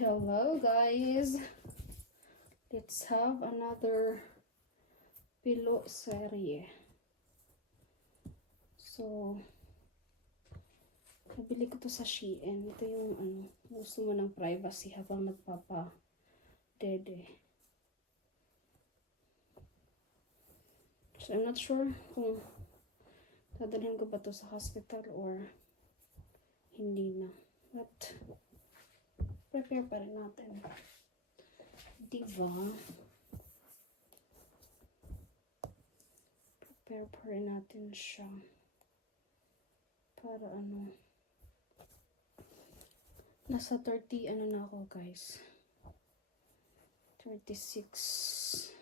Hello guys, let's have another pillow serie. So nabili ko to sa Shein. Ito yung gusto mo ng privacy habang nagpapa-dede. So I'm not sure kung dadalhin ko ba to sa hospital or hindi na, but prepare pa rin natin, diba? Prepare pa rin natin siya para nasa 30 na ako guys, 36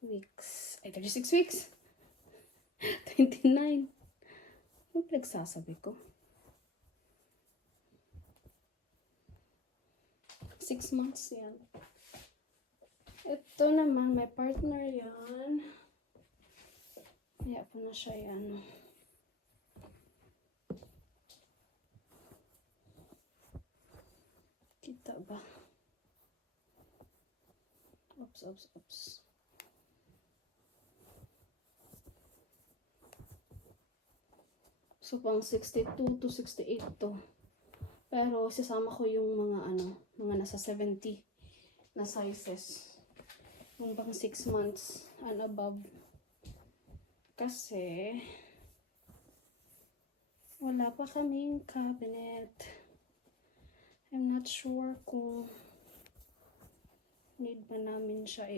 weeks, ay 36 weeks 29, ano pinagsasabi ko? 6 months yan. Ito naman, may partner yan. Kaya po na siya yan. Kita ba? Oops. So, pang 62 to 68 to. Pero, sasama ko yung mga nasa 70 na sizes. Yung pang 6 months and above. Kasi, wala pa kaming cabinet. I'm not sure kung need ba namin siya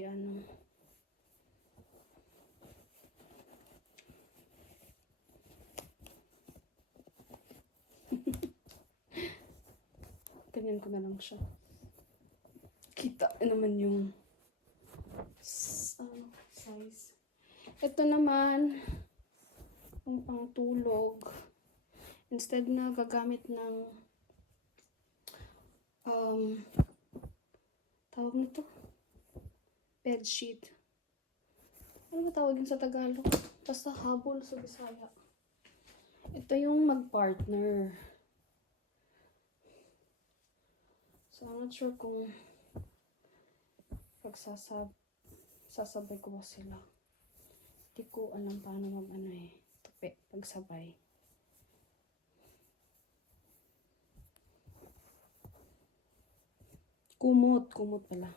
ganyan ko na lang siya. Kita naman yung size. Ito naman yung pangtulog. Instead na gagamit ng tawag nito bed sheet. Ano ba tawagin sa Tagalog? Basta habol sa Bisaya. Ito yung mag-partner. So, I'm not sure kung sasabay ko ba sila. Hindi ko alam paano tupi pagsabay. Kumot pala.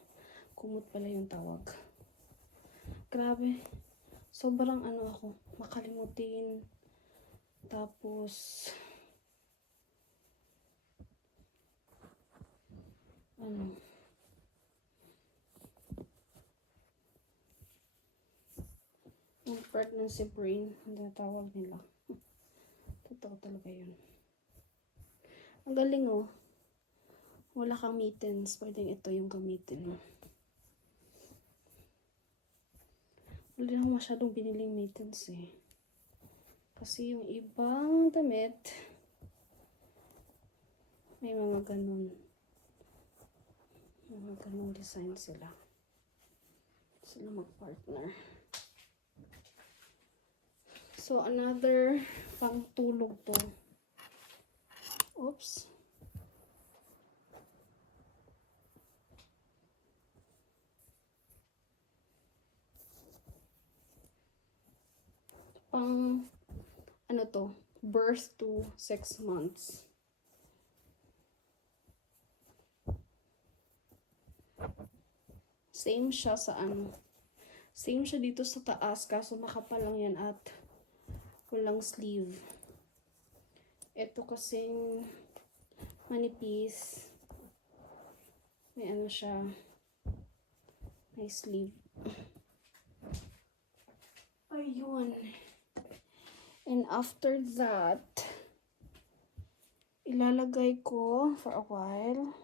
Kumot pala yung tawag. Grabe. Sobrang ako, makalimutin. Tapos, yung pregnancy brain, hindi tawag nila. Totoo talaga yun. Ang galing wala kang mittens, pwedeng ito yung gamitin mo. Wala na masyadong biniling mittens kasi yung ibang damit may mga ganun design sila mag-partner. So another pang tulog to. Oops. Pang birth to 6 months. Same siya same siya dito sa taas, kaso makapal lang yan at walang sleeve. Ito kasing manipis. May siya, may sleeve. Ayun. And after that, ilalagay ko for a while